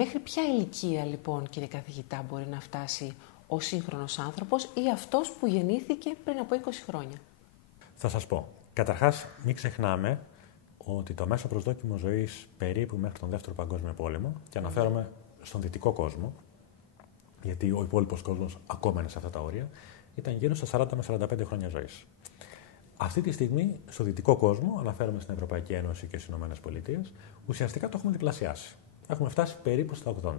Μέχρι ποια ηλικία, λοιπόν, κύριε καθηγητά, μπορεί να φτάσει ο σύγχρονος άνθρωπος ή αυτός που γεννήθηκε πριν από 20 χρόνια? Θα σας πω. Καταρχάς, μην ξεχνάμε ότι το μέσο προσδόκιμο ζωής περίπου μέχρι τον Δεύτερο Παγκόσμιο Πόλεμο, και αναφέρομαι στον δυτικό κόσμο, γιατί ο υπόλοιπος κόσμος ακόμα είναι σε αυτά τα όρια, ήταν γύρω στα 40 με 45 χρόνια ζωής. Αυτή τη στιγμή, στο δυτικό κόσμο, αναφέρομαι στην Ευρωπαϊκή Ένωση και στις ΗΠΑ, ουσιαστικά το έχουμε διπλασιάσει. Έχουμε φτάσει περίπου στα 80.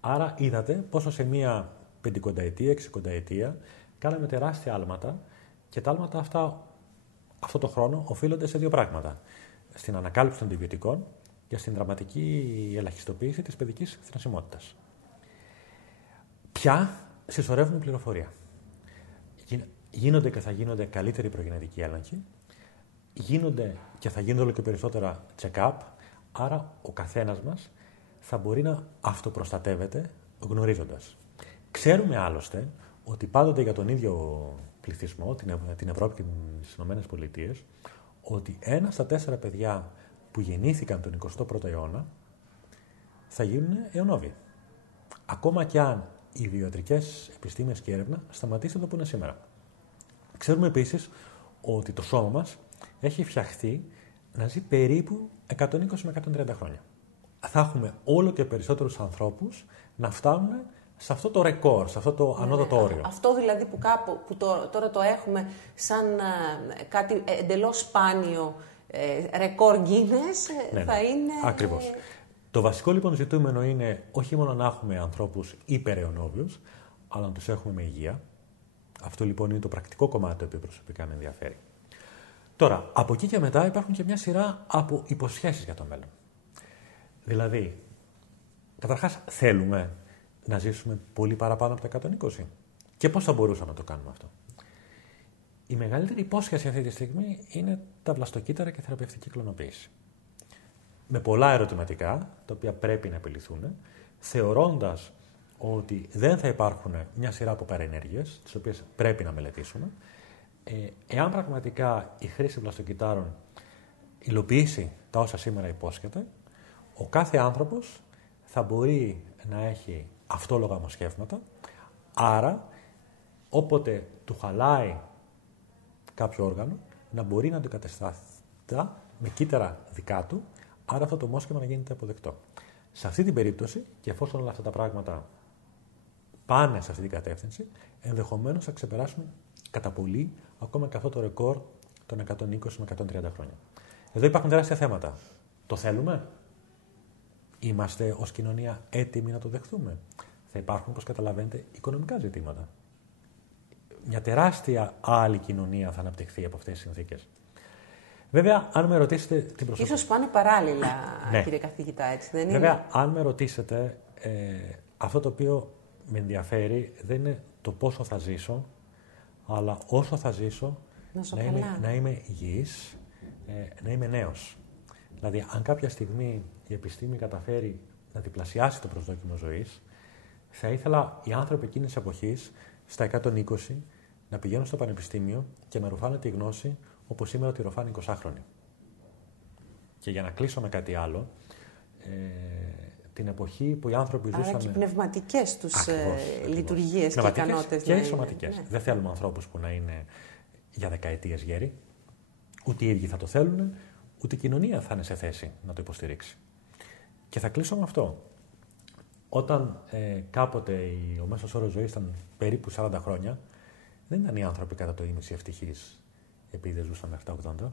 Άρα, είδατε πόσο σε μία 50ετία, 60ετία, κάναμε τεράστια άλματα και τα άλματα αυτά, αυτό το χρόνο, οφείλονται σε δύο πράγματα. Στην ανακάλυψη των αντιβιωτικών και στην δραματική ελαχιστοποίηση της παιδικής θνησιμότητας. Πια συσσωρεύουμε πληροφορία. Γίνονται και θα γίνονται καλύτεροι προγενετικοί έλεγχοι, γίνονται και θα γίνονται όλο και περισσότερα check-up, άρα ο καθένας μας θα μπορεί να αυτοπροστατεύεται γνωρίζοντας. Ξέρουμε άλλωστε ότι πάντοτε για τον ίδιο πληθυσμό, την Ευρώπη και τις ΗΠΑ, ότι 1 στα 4 παιδιά που γεννήθηκαν τον 21ο αιώνα θα γίνουν αιωνόβιοι. Ακόμα κι αν οι βιοιατρικές επιστήμες και έρευνα σταματήσουν το που είναι σήμερα. Ξέρουμε επίσης ότι το σώμα μας έχει φτιαχτεί να ζει περίπου 120 με 130 χρόνια. Θα έχουμε όλο και περισσότερους ανθρώπους να φτάνουν σε αυτό το ρεκόρ, σε αυτό το ανώτατο όριο. Αυτό δηλαδή που τώρα το έχουμε σαν κάτι εντελώς σπάνιο, ρεκόρ Guinness, θα είναι... Ακριβώς. Το βασικό λοιπόν ζητούμενο είναι όχι μόνο να έχουμε ανθρώπους υπεραιωνόβιους, αλλά να τους έχουμε με υγεία. Αυτό λοιπόν είναι το πρακτικό κομμάτι το οποίο προσωπικά με ενδιαφέρει. Τώρα, από εκεί και μετά υπάρχουν και μια σειρά από υποσχέσεις για το μέλλον. Δηλαδή, καταρχάς θέλουμε να ζήσουμε πολύ παραπάνω από τα 120. Και πώς θα μπορούσαμε να το κάνουμε αυτό? Η μεγαλύτερη υπόσχεση αυτή τη στιγμή είναι τα βλαστοκύτταρα και θεραπευτική κλωνοποίηση. Με πολλά ερωτηματικά, τα οποία πρέπει να επιληθούν, θεωρώντας ότι δεν θα υπάρχουν μια σειρά από παρενέργειες, τις οποίες πρέπει να μελετήσουμε, εάν πραγματικά η χρήση βλαστοκυττάρων υλοποιήσει τα όσα σήμερα υπόσχεται, ο κάθε άνθρωπος θα μπορεί να έχει αυτόλογα αμοσκεύματα, άρα όποτε του χαλάει κάποιο όργανο, να μπορεί να το κατασταθά με κύτταρα δικά του, άρα αυτό το μόσχευμα να γίνεται αποδεκτό. Σε αυτή την περίπτωση, και εφόσον όλα αυτά τα πράγματα πάνε σε αυτή την κατεύθυνση, ενδεχομένως θα ξεπεράσουμε κατά πολύ ακόμα και αυτό το ρεκόρ των 120 με 130 χρόνια. Εδώ υπάρχουν τεράστια θέματα. Το θέλουμε? Είμαστε ως κοινωνία έτοιμοι να το δεχθούμε? Θα υπάρχουν, όπως καταλαβαίνετε, οικονομικά ζητήματα. Μια τεράστια άλλη κοινωνία θα αναπτυχθεί από αυτές τις συνθήκες. Βέβαια, αν με ρωτήσετε την προσωπική... Ίσως πάνε παράλληλα, κύριε καθηγητά, έτσι δεν είναι? Βέβαια, αν με ρωτήσετε, αυτό το οποίο με ενδιαφέρει δεν είναι το πόσο θα ζήσω, αλλά όσο θα ζήσω να είμαι υγιής, να είμαι νέος. Δηλαδή, αν κάποια στιγμή η επιστήμη καταφέρει να διπλασιάσει το προσδόκιμο ζωής, θα ήθελα οι άνθρωποι εκείνης της εποχής, στα 120, να πηγαίνουν στο πανεπιστήμιο και να ρουφάνε τη γνώση όπως σήμερα τη ρουφάνε 20χρονοι. Και για να κλείσω με κάτι άλλο, την εποχή που οι άνθρωποι ζούσαν... Άρα και πνευματικές τους λειτουργίες και ικανότητες. Και σωματικές. Ναι. Δεν θέλουμε ανθρώπους που να είναι για δεκαετίες γέροι. Ούτε οι ίδιοι θα το θέλουν, ούτε η κοινωνία θα είναι σε θέση να το υποστηρίξει. Και θα κλείσω με αυτό. Όταν κάποτε ο μέσος όρος ζωής ήταν περίπου 40 χρόνια, δεν ήταν οι άνθρωποι κατά το ίμιση ευτυχείς επειδή δεν ζούσαν μέχρι τα 80.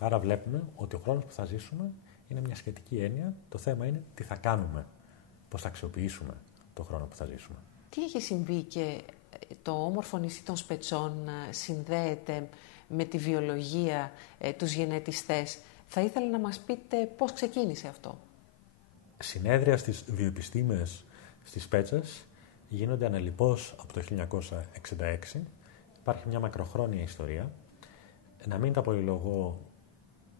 Άρα βλέπουμε ότι ο χρόνος που θα ζήσουμε είναι μια σχετική έννοια. Το θέμα είναι τι θα κάνουμε, πώς θα αξιοποιήσουμε το χρόνο που θα ζήσουμε. Τι έχει συμβεί και το όμορφο νησί των Σπετσών συνδέεται με τη βιολογία, τους γενετιστές? Θα ήθελα να μας πείτε πώς ξεκίνησε αυτό. Συνέδρια στις βιοεπιστήμες στις Σπέτσες γίνονται ανελιπώς από το 1966. Υπάρχει μια μακροχρόνια ιστορία. Να μην τα πολυλογώ,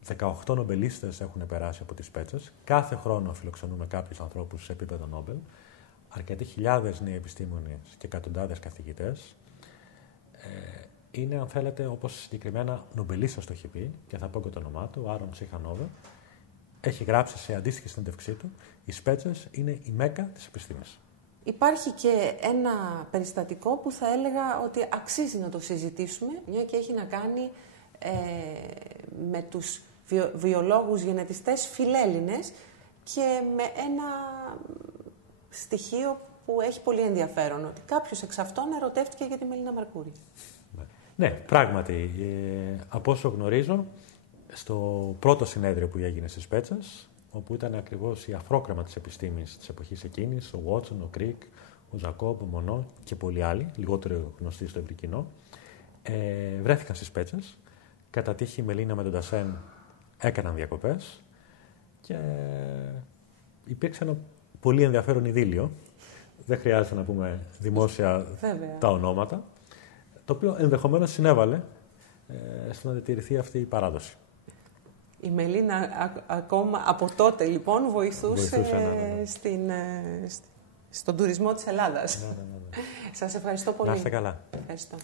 18 νομπελίστες έχουν περάσει από τις Σπέτσες. Κάθε χρόνο φιλοξενούμε κάποιους ανθρώπους σε επίπεδο Νόμπελ. Αρκετοί χιλιάδες νέοι επιστήμονες και εκατοντάδες καθηγητές. Είναι, αν θέλετε, όπως συγκεκριμένα νομπελίστας το έχει πει, και θα πω και το όνομά του, Άρον Σίχανόβε, έχει γράψει σε αντίστοιχη συνέντευξή του, οι Σπέτσες είναι η μέκα της επιστήμης. Υπάρχει και ένα περιστατικό που θα έλεγα ότι αξίζει να το συζητήσουμε, μια και έχει να κάνει με τους βιολόγους γενετιστές φιλέλληνες και με ένα στοιχείο που έχει πολύ ενδιαφέρον, ότι κάποιος εξ αυτών ερωτεύτηκε για τη Μελίνα Μαρκούρη. Ναι, πράγματι. Από όσο γνωρίζω, στο πρώτο συνέδριο που έγινε στις Σπέτσες, όπου ήταν ακριβώς η αφρόκρεμα της επιστήμης της εποχής εκείνης, ο Βότσον, ο Κρίκ, ο Ζακόμπ, ο Μονό και πολλοί άλλοι, λιγότερο γνωστοί στο ευρύ κοινό, βρέθηκαν στις Σπέτσες. Κατά τύχη η Μελίνα με τον Τασέν έκαναν διακοπές και υπήρξε ένα πολύ ενδιαφέρον ειδήλιο. Δεν χρειάζεται να πούμε δημόσια τα ονόματα, το οποίο ενδεχομένως συνέβαλε στο να διατηρηθεί αυτή η παράδοση. Η Μελίνα ακόμα από τότε λοιπόν βοηθούσε στον τουρισμό της Ελλάδας. Ναι. Σας ευχαριστώ πολύ. Να είστε καλά. Ευχαριστώ.